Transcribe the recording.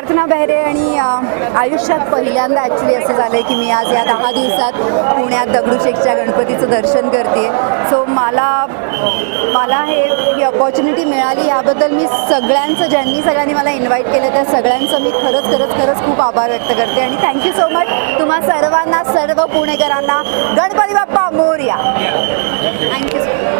प्रार्थना बेहरे आणि आयुष्यात पहिल्यांदा ॲक्च्युली असं झालं आहे की मी आज या 10 दिवसात पुण्यात दगडूशेठच्या गणपतीचं दर्शन करते. सो मला ही अपॉर्च्युनिटी मिळाली याबद्दल मी ज्यांनी सगळ्यांनी मला इन्व्हाइट केलं त्या सगळ्यांचं मी खरंच खूप आभार व्यक्त करते आणि थँक्यू सो मच तुम्हा सर्वांना, सर्व पुणेकरांना. गणपती बाप्पा मोरया. थँक्यू.